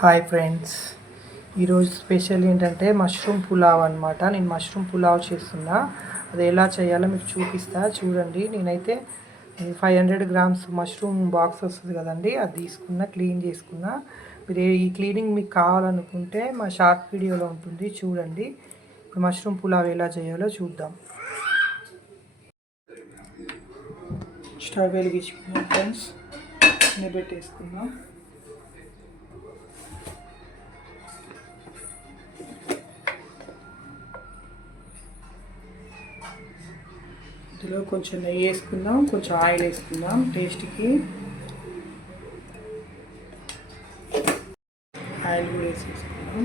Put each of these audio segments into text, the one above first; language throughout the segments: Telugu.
హాయ్ ఫ్రెండ్స్ ఈరోజు స్పెషల్ ఏంటంటే మష్రూమ్ పులావ్ అనమాట నేను మష్రూమ్ పులావ్ చేస్తున్నా. అది ఎలా చేయాలో మీకు చూపిస్తా. చూడండి. నేనైతే five hundred grams mushroom box వస్తుంది కదండి. అది తీసుకున్న క్లీన్ చేసుకున్నా. మీరు ఈ క్లీనింగ్ మీకు కావాలనుకుంటే మా షార్ట్ వీడియోలో ఉంటుంది. చూడండి. మష్రూమ్ పులావ్ ఎలా చేయాలో చూద్దాం. స్టవ్ వెలిగించుకున్నాం ఫ్రెండ్స్ నిలబెట్టేసుకుందాం ఇందులో కొంచెం నెయ్యి వేసుకుందాం కొంచెం ఆయిల్ వేసుకుందాం టేస్ట్కి. ఆయిల్ కూడా వేసేసుకుందాం.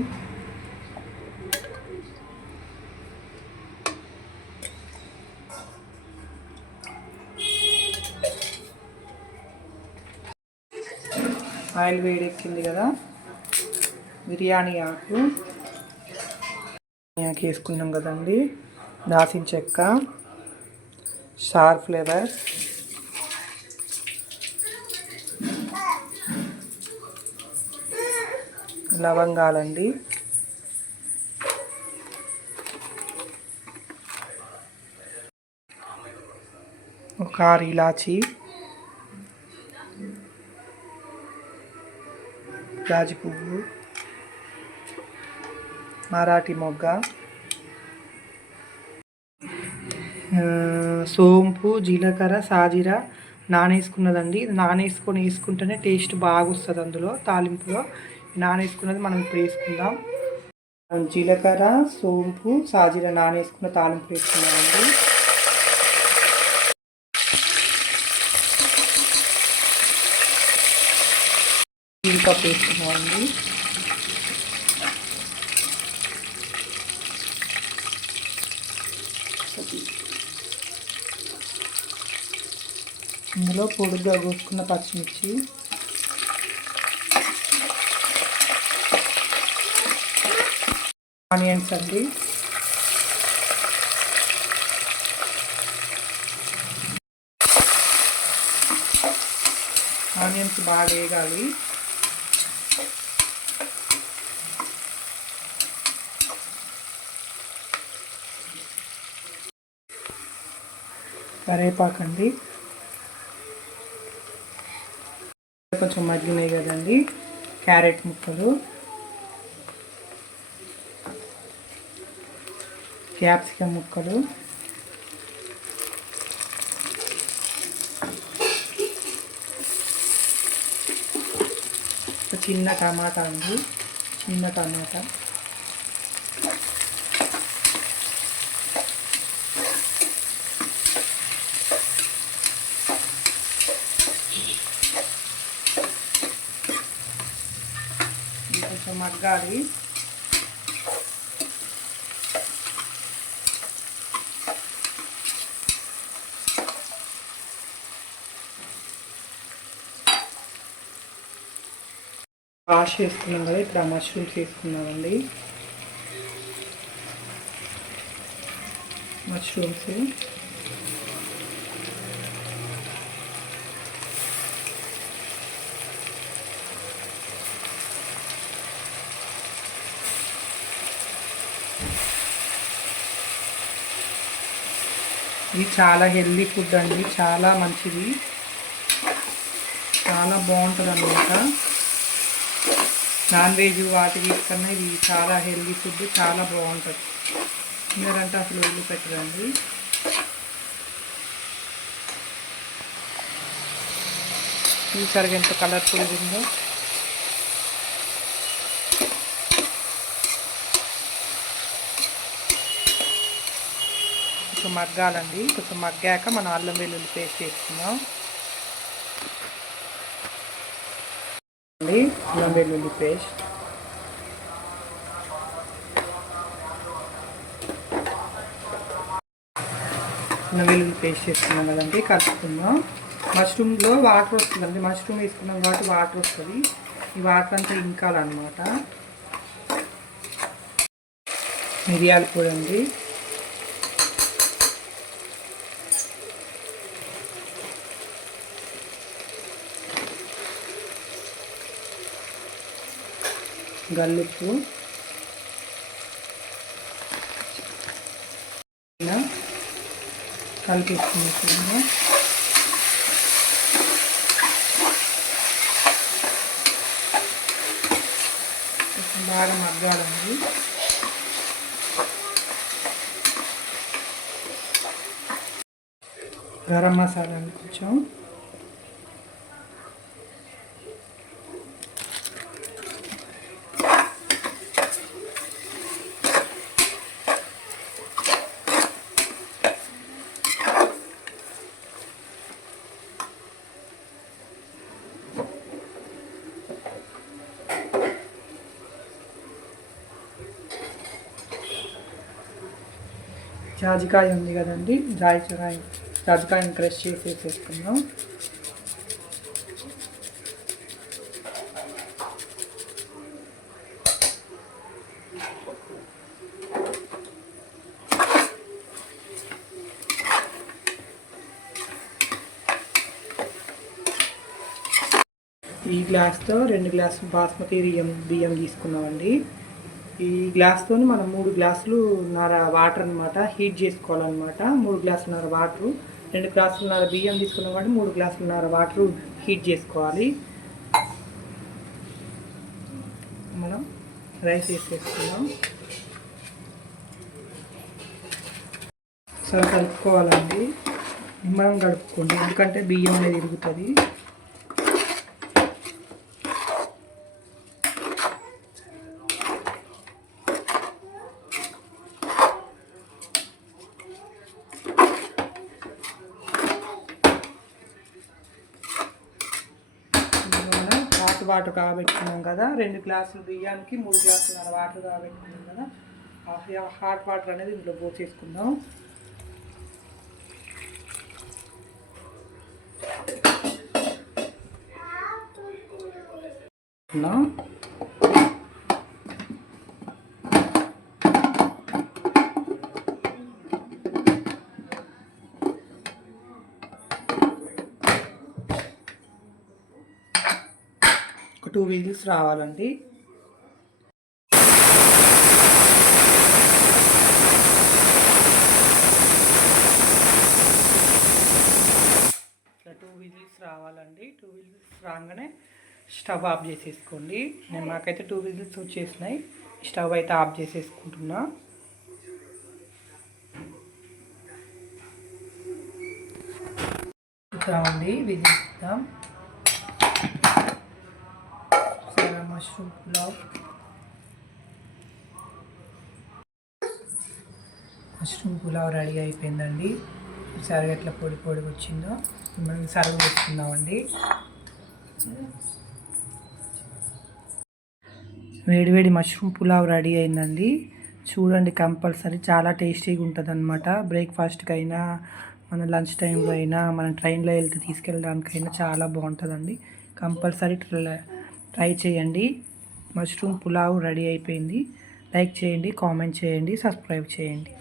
ఆయిల్ వేడెక్కింది కదా. బిర్యానీ ఆకు. ఆకు వేసుకున్నాం కదండి. దాసిన చెక్క. Star flavour. లవంగాలండి. ఒక ఆరు ఇలాచి. రాజు పువ్వు. మరాఠీ మొగ్గ. సోంపు జీలకర్ర సాజీర నానేసుకున్నదండి. ఇది నానేసుకొని వేసుకుంటేనే టేస్ట్ బాగా వస్తుంది అందులో తాలింపులో. నానేసుకున్నది మనం ఇప్పుడు వేసుకుందాం. జీలకర్ర సోంపు సాజీర నానేసుకున్న తాలింపు వేసుకున్నామండి జీడిపప్పు వేసుకున్నామండి ఇందులో పొడిగా కోసుకున్న పచ్చిమిర్చి. ఆనియన్స్ అండి. ఆనియన్స్ బాగా వేగాలి. కరేపాకండి కొంచెం మగ్గినాయి కదండి. క్యారెట్ ముక్కలు. క్యాప్సికమ్ ముక్కలు. చిన్న టమాటా అండి. చిన్న టమాటా. కొంచెం మగ్గాలి. వాష్ చేసుకున్నాం కదా ఇప్పుడు ఆ మష్రూమ్స్ వేసుకున్నామండి మష్రూమ్స్. ఇది చాలా హెల్దీ ఫుడ్ అండి. చాలా మంచిది. చాలా బాగుంటుంది అన్నమాట నాన్ వెజ్ వాటికి కన్నా ఇది చాలా హెల్దీ ఫుడ్ చాలా బాగుంటుంది. ఎందుకంటే అసలు వెళ్ళి పెట్టదండి చూసారు ఎంత కలర్ఫుల్ ఉందో. కొంచెం మగ్గాలండి. కొంచెం మగ్గాక మనం అల్లం వెల్లుల్లి పేస్ట్ వేసుకుందాం. అండి అల్లం వెల్లుల్లి పేస్ట్. అల్లం వెల్లుల్లి పేస్ట్ వేసుకున్నాం కదండి కలుపుకుందాం. మష్రూమ్లో వాటర్ వస్తుందండి. మష్రూమ్ వేసుకున్నాం కాబట్టి వాటర్ వస్తుంది. ఈ వాటర్ అంతా ఇంకాలన్నమాట. మిరియాల పొడి అండి. గల్లుప్పు. ఇలా కలిపేసుకున్నాము బాగా మగ్గాలండి. గరం మసాలా అండి కొంచెం జాజికాయ ఉంది కదండి. జాజికాయ జాజికాయని క్రష్ చేసి వేసేసుకుందాం. ఈ గ్లాస్తో రెండు గ్లాసులు బాస్మతి బియ్యం బియ్యం తీసుకున్నామండి. ఈ గ్లాస్తో మనం మూడు గ్లాసులు నర వాటర్ అనమాట హీట్ చేసుకోవాలన్నమాట. మూడు గ్లాసులున్నర వాటరు రెండు గ్లాసులున్నర బియ్యం తీసుకున్నాం కాబట్టి మూడు గ్లాసులున్నర వాటర్ హీట్ చేసుకోవాలి. మనం రైస్ వేసేసుకున్నాం సరే కలుపుకోవాలండి. నిమ్మలం కలుపుకోండి ఎందుకంటే బియ్యం అనేది ఇరుగుతుంది హాట్ వాటర్ కాబెట్టుకున్నాం కదా. రెండు గ్లాసులు బియ్యానికి మూడు గ్లాసులు వాటర్ కాబెట్టుకున్నాం కదా. ఆ హాట్ వాటర్ అనేది ఇందులో పోసేసుకుందాం. నా విజిల్స్ రావాలండి. ఇట్లా టూ విజిల్స్ రావాలండి. టూ విజిల్స్ రాగానే స్టవ్ ఆఫ్ చేసేసుకోండి. నేను నాకైతే టూ విజిల్స్ వచ్చేసినాయి. స్టవ్ అయితే ఆఫ్ చేసేసుకుంటున్నా. చూద్దామండి whistles mushroom pulao mushroom pulao ready అయిపోయిందండి. సరిగా ఎట్లా పొడి పొడిగా వచ్చిందో మనం సర్వ్ చేసుకుందామండి వేడివేడి మష్రూమ్ పులావ్ రెడీ అయిందండి. చూడండి కంపల్సరీ చాలా టేస్టీగా ఉంటుంది అనమాట బ్రేక్ఫాస్ట్కి అయినా మన లంచ్ టైంలో అయినా మన ట్రైన్లో వెళ్తే తీసుకెళ్ళడానికైనా చాలా బాగుంటుందండి. కంపల్సరీ ట్రై చేయండి. మష్రూమ్ పులావ్ రెడీ అయిపోయింది. లైక్ చేయండి కామెంట్ చేయండి సబ్స్క్రైబ్ చేయండి.